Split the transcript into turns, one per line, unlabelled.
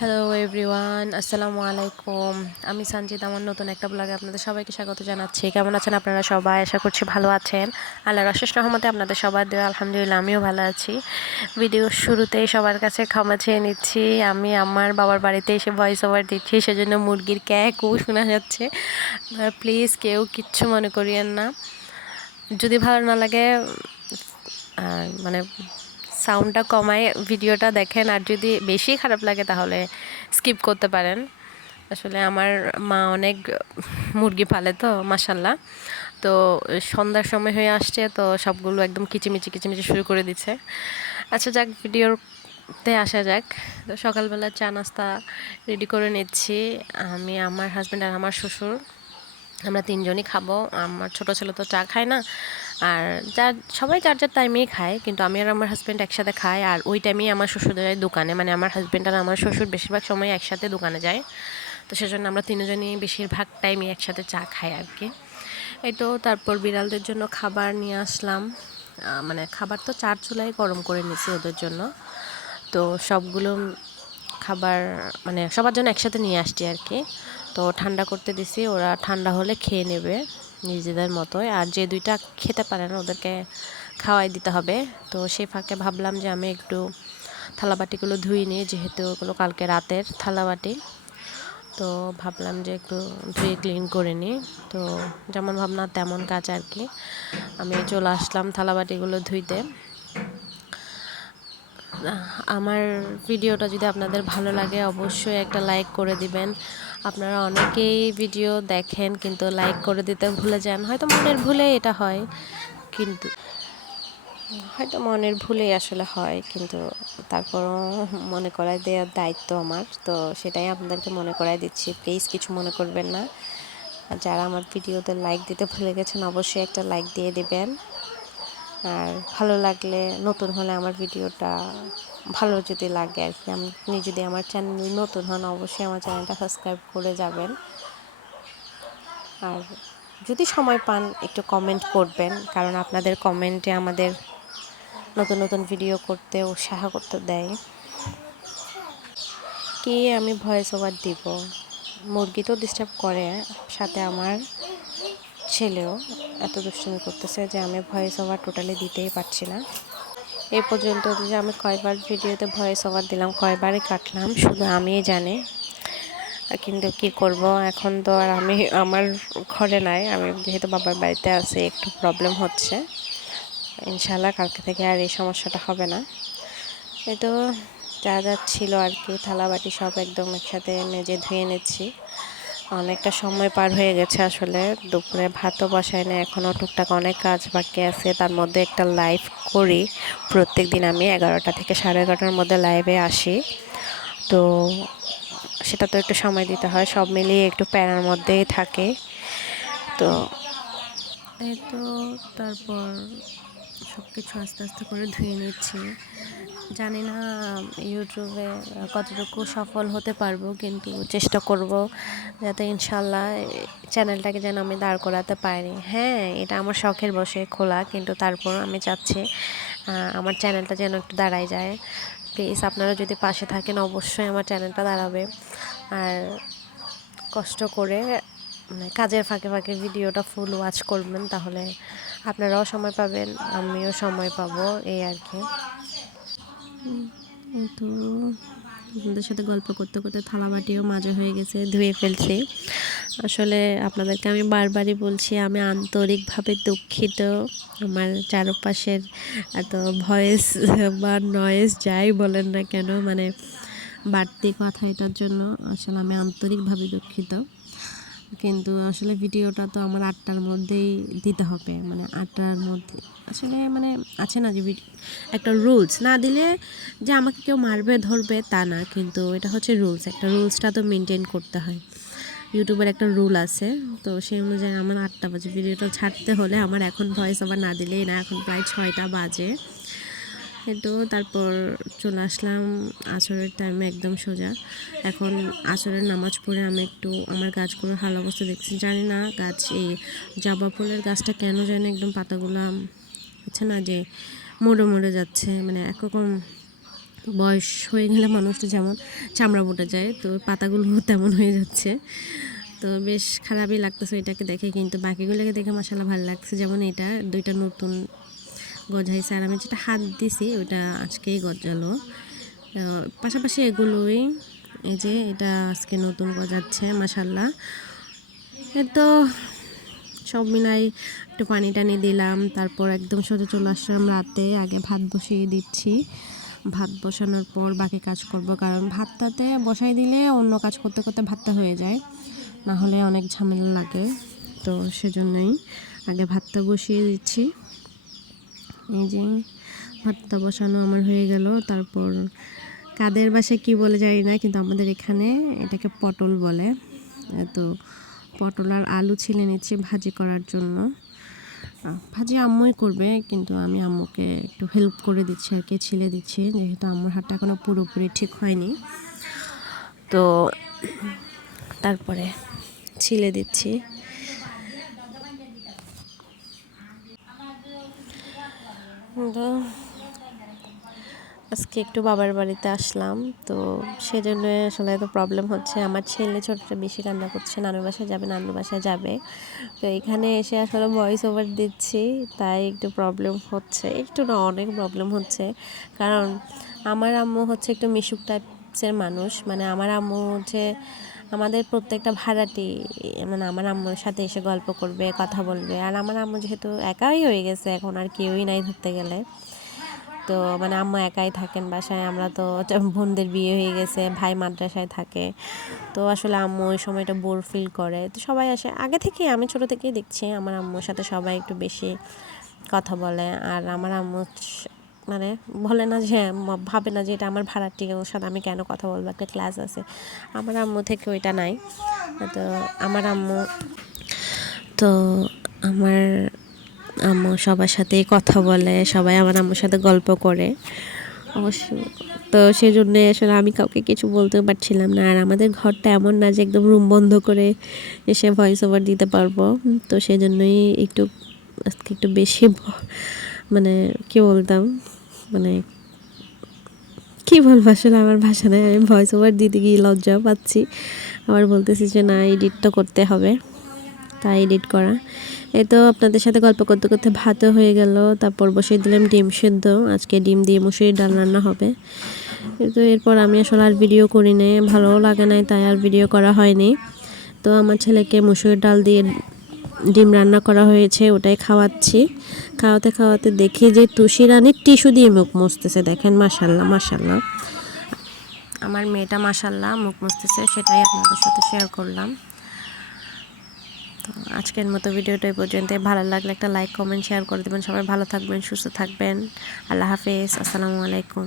Hello everyone আসসালামু আলাইকুম আমি সঞ্জিত, আমার নতুন একটা ব্লগে আপনাদের সবাইকে স্বাগত জানাচ্ছি। কেমন আছেন আপনারা সবাই? আশা করছি ভালো আছেন। আল্লাহর অশেষ রহমতে আপনাদের সবার দেওয়া আলহামদুলিল্লাহ, আমিও ভালো আছি। ভিডিওর শুরুতেই সবার কাছে ক্ষমা চেয়ে নিচ্ছি। আমি আমার বাবার বাড়িতে এসে ভয়েস ওভার দিচ্ছি, সেজন্য মুরগির ক্যাকও শোনা যাচ্ছে। প্লিজ কেউ কিচ্ছু মনে করিয়েন না। যদি ভালো না লাগে মানে সাউন্ডটা কমায়, ভিডিওটা দেখেন, আর যদি বেশি খারাপ লাগে তাহলে স্কিপ করতে পারেন। আসলে আমার মা অনেক মুরগি পালে তো মাসাল্লাহ তো সন্ধ্যার সময় হয়ে আসছে, তো সবগুলো একদম কিচিমিচি কিচিমিচি শুরু করে দিচ্ছে। আচ্ছা যাক, ভিডিওতে আসা যাক। তো সকালবেলা চা নাস্তা রেডি করে নিচ্ছি। আমি, আমার হাজব্যান্ড আর আমার শ্বশুর, আমরা তিনজনই খাব। আমার ছোটো ছেলে তো চা খায় না। আর যার, সবাই যার যার টাইমেই খায়, কিন্তু আমি আর আমার হাজব্যান্ড একসাথে খাই, আর ওই টাইমেই আমার শ্বশুর যায় দোকানে মানে আমার হাজব্যান্ড আর আমার শ্বশুর বেশিরভাগ সময় একসাথে দোকানে যায়। তো সেজন্য আমরা তিনজনই বেশিরভাগ টাইমই একসাথে চা খাই আর কি। এই তো তারপর বিড়ালদের জন্য খাবার নিয়ে আসলাম। মানে খাবার তো চার চুলাই গরম করে নিছি ওদের জন্য। তো সবগুলো খাবার মানে সবার জন্য একসাথে নিয়ে আসছি আর কি। তো ঠান্ডা করতে দিছি, ওরা ঠান্ডা হলে খেয়ে নেবে। নিজেদের মতোই। আর যে দুইটা খেতে পারে না, ওদেরকে খাওয়াই দিতে হবে। তো সেই ফাঁকে ভাবলাম যে আমি একটু থালাবাটিগুলো ধুই নিই, যেহেতু ওগুলো কালকে রাতের থালাবাটি। তো ভাবলাম যে একটু ধুয়ে ক্লিন করে নিই। তো যেমন ভাবনা তেমন কাজ আর কি। আমি চলে আসলাম থালাবাটিগুলো ধুইতে। আমার ভিডিওটা যদি আপনাদের ভালো লাগে, অবশ্যই একটা লাইক করে দিবেন। আপনারা অনেকেই ভিডিও দেখেন কিন্তু লাইক করে দিতে ভুলে যান। হয়তো মনের ভুলে এটা হয়, কিন্তু হয়তো মনের ভুলেই আসলে হয়, কিন্তু তারপরও মনে করাই দেওয়ার দায়িত্ব আমার। তো সেটাই আপনাদেরকে মনে করাই দিচ্ছি। প্লিজ কিছু মনে করবেন না। যারা আমার ভিডিওতে লাইক দিতে ভুলে গেছেন, অবশ্যই একটা লাইক দিয়ে দেবেন। আর ভালো লাগলে নতুন হলে আমার ভিডিওটা ভালো যদি লাগে আর কি আপনি যদি আমার চ্যানেল নতুন হন, অবশ্যই আমার চ্যানেলটা সাবস্ক্রাইব করে যাবেন। আর যদি সময় পান, একটু কমেন্ট করবেন, কারণ আপনাদের কমেন্টে আমাদের নতুন নতুন ভিডিও করতে উৎসাহ করতে দেয়। কি আমি ভয়েস ওভার দিব? মুরগি তো ডিস্টার্ব করে, সাথে আমার ছেলেও এত দুষ্টুমি করতেছে যে আমি ভয়েস ওভার টোটালি দিতেই পারছি না। এই পর্যন্ত যে আমি কয়বার ভিডিওতে ভয়েস ওভার দিলাম, কয়বারই কাটলাম, শুধু আমিই জানি। কিন্তু কি করব, এখন তো আর আমি আমার ঘরে নাই, আমি যেহেতু বাবার বাড়িতে আছি, একটু প্রবলেম হচ্ছে। ইনশাল্লাহ কালকে থেকে আর এই সমস্যাটা হবে না। এই তো যা যা ছিল আর কি, থালাবাটি সব একদম একসাথে মেজে ধুয়ে নিচ্ছি। অনেকটা সময় পার হয়ে গেছে আসলে। দুপুরে ভাতও বসায় না এখনও টুকটাক অনেক কাজ বাকি আছে। তার মধ্যে একটা লাইভ করি। প্রত্যেক দিন আমি এগারোটা থেকে সাড়ে এগারোটার মধ্যে লাইভে আসি। তো সেটা তো একটু সময় দিতে হয়, সব মিলিয়ে একটু প্যারার মধ্যেই থাকে। তো এই তো তারপর সব কিছু আস্তে আস্তে করে ধুয়ে নিচ্ছি। জানি না ইউটিউবে কতটুকু সফল হতে পারব, কিন্তু চেষ্টা করব যাতে ইনশাল্লাহ চ্যানেলটাকে যেন আমি দাঁড় করাতে পারি। হ্যাঁ এটা আমার শখের বসে খোলা, কিন্তু তারপর আমি চাচ্ছি আমার চ্যানেলটা যেন একটু দাঁড়ায় যায়। প্লিজ আপনারা যদি পাশে থাকেন, অবশ্যই আমার চ্যানেলটা দাঁড়াবে। আর কষ্ট করে মানে কাজের ফাঁকে ফাঁকে ভিডিওটা ফুল ওয়াচ করবেন, তাহলে আপনারাও সময় পাবেন, আমিও সময় পাবো, এই আর কি। তো আপনাদের সাথে গল্প করতে করতে থালাবাটিও মাজা হয়ে গেছে, ধুয়ে ফেলছি। আসলে আপনাদেরকে আমি বারবারই বলছি, আমি আন্তরিকভাবে দুঃখিত। আমার চারপাশের এত ভয়েস বা নয়েস যাই বলেন না কেন মানে বাড়তি কথা এটার জন্য আসলে আমি আন্তরিকভাবে দুঃখিত। কিন্তু আসলে ভিডিওটা তো আমার আটটার মধ্যেই দিতে হবে। মানে আটটার মধ্যে। আসলে মানে আছে না যে একটা রুলস না দিলে যে আমাকে কেউ মারবে, ধরবে তা না। কিন্তু এটা হচ্ছে রুলস একটা রুলসটা তো মেনটেন করতে হয়। ইউটিউবের একটা রুল আছে। তো সেই অনুযায়ী আমার আটটা বাজে। ভিডিওটা ছাড়তে হলে আমার এখন ভয়েস আবার না দিলেই না। এখন প্রায় ছয়টা বাজে। কিন্তু তারপর চলে আসলাম আসরের টাইমে একদম সোজা। এখন আসরের নামাজ পড়ে আমি একটু আমার গাছগুলোর হাল অবস্থা দেখছি। জানি না গাছ এই জবা ফুলের গাছটা কেন জানি একদম পাতাগুলো হচ্ছে না যে মরে মরে যাচ্ছে মানে একরকম বয়স হয়ে গেলে মানুষটা যেমন চামড়া ফুটে যায়, তো পাতাগুলো তেমন হয়ে যাচ্ছে। তো বেশ খারাপই লাগতেছে এটাকে দেখে, কিন্তু বাকিগুলোকে দেখে মশালা ভালো লাগছে। যেমন এটা, দুইটা নতুন গজাইছে আর আমি যেটা হাত দিছি ওটা আজকেই গজালো। পাশাপাশি এগুলোই, এই যে এটা আজকে নতুন গজাচ্ছে মাসাল্লাহ এ তো সব মিলাই একটু পানি টানি দিলাম, তারপর একদম সোজা চলে আসলাম রাতে, আগে ভাত বসিয়ে দিচ্ছি। ভাত বসানোর পর বাকি কাজ করব, কারণ ভাতটাতে বসাই দিলে অন্য কাজ করতে করতে ভাতটা হয়ে যায় না হলে অনেক ঝামেলা লাগে। তো সেজন্যই আগে ভাতটা বসিয়ে দিচ্ছি। এই যে ভাতটা বসানো আমার হয়ে গেল। তারপর কাদের বাসায় কি বলে জানি না, কিন্তু আমাদের এখানে এটাকে পটল বলে। তো পটল আর আলু ছিলে নিচ্ছি ভাজি করার জন্য। ভাজি আম্মুই করবে, কিন্তু আমি আম্মুকে একটু হেল্প করে দিচ্ছি আর কি, ছিলে দিচ্ছি। যেহেতু আম্মুর হাতটা এখনও পুরোপুরি ঠিক হয়নি। তো তারপরে ছিলে দিচ্ছি। আজকে একটু বাবার বাড়িতে আসলাম, তো সেজন্য আসলে এত প্রবলেম হচ্ছে। আমার ছেলে ছোটটা বেশি কান্না করছে, নানুর বাসায় যাবে, নানুর বাসায় যাবে। তো এখানে এসে আসলে ভয়েস ওভার দিচ্ছি, তাই একটু প্রবলেম হচ্ছে। একটু না, অনেক প্রবলেম হচ্ছে। কারণ আমার আম্মু হচ্ছে একটু মিশুক টাইপসের মানুষ মানে আমার আম্মু হচ্ছে আমাদের প্রত্যেকটা ভাড়াটি মানে আমার আম্মুর সাথে এসে গল্প করবে, কথা বলবে। আর আমার আম্মু যেহেতু একাই হয়ে গেছে, এখন আর কেউই নাই ধরতে গেলে। তো মানে আম্মা একাই থাকেন বাসায়, আমরা তো বোনদের বিয়ে হয়ে গেছে, ভাই মাদ্রাসায় থাকে। তো আসলে আম্মু ওই সময়টা বোর ফিল করে। তো সবাই আসে। আগে থেকে, আমি ছোট থেকেই দেখছি আমার আম্মুর সাথে সবাই একটু বেশি কথা বলে। আর আমার আম্মু মানে বলে না যে ভাবে না যে এটা আমার ভাড়াটি ওর সাথে আমি কেন কথা বলব, একটা ক্লাস আছে। আমার আম্মু থেকে ওইটা নাই। তো আমার আম্মু, তো আমার আম্মু সবার সাথেই কথা বলে, সবাই আমার আম্মুর সাথে গল্প করে। অবশ্য তো সেই জন্যে আসলে আমি কাউকে কিছু বলতেও পারছিলাম না। আর আমাদের ঘরটা এমন না যে একদম রুম বন্ধ করে এসে ভয়েস ওভার দিতে পারব। তো সেই জন্যই একটু, আজকে একটু বেশি মানে কি বলতাম? মানে কি বলব আসলে আমার ভাষা নেই আমি ভয়েস ওভার দিতে গিয়ে লজ্জা পাচ্ছি। আবার বলতেছি যে, না এডিট তো করতে হবে, তাই এডিট করা। এই তো আপনাদের সাথে গল্প করতে করতে ভাতও হয়ে গেল, তারপর বসিয়ে দিলাম ডিম সেদ্ধ। আজকে ডিম দিয়ে মুসুরির ডাল রান্না হবে। তো এরপর আমি আসলে আর ভিডিও করি নাই, ভালোও লাগে নাই, তাই আর ভিডিও করা হয়নি। তো আমার ছেলেকে মুসুরির ডাল দিয়ে ডিম রান্না করা হয়েছে, ওটাই খাওয়াচ্ছি। খাওয়াতে খাওয়াতে দেখি যে তুষি রানীর টিস্যু দিয়ে মুখ মুছতেছে, দেখেন মাসাল্লাহ মাসাল্লাহ আমার মেয়েটা মাসাল্লাহ মুখ মুছতেছে, সেটাই আপনাদের সাথে শেয়ার করলাম। তো আজকের মতো ভিডিওটা এই পর্যন্ত ভালো লাগলে একটা লাইক কমেন্ট শেয়ার করে দেবেন। সবাই ভালো থাকবেন, সুস্থ থাকবেন। আল্লাহ হাফেজ, আসসালামু আলাইকুম।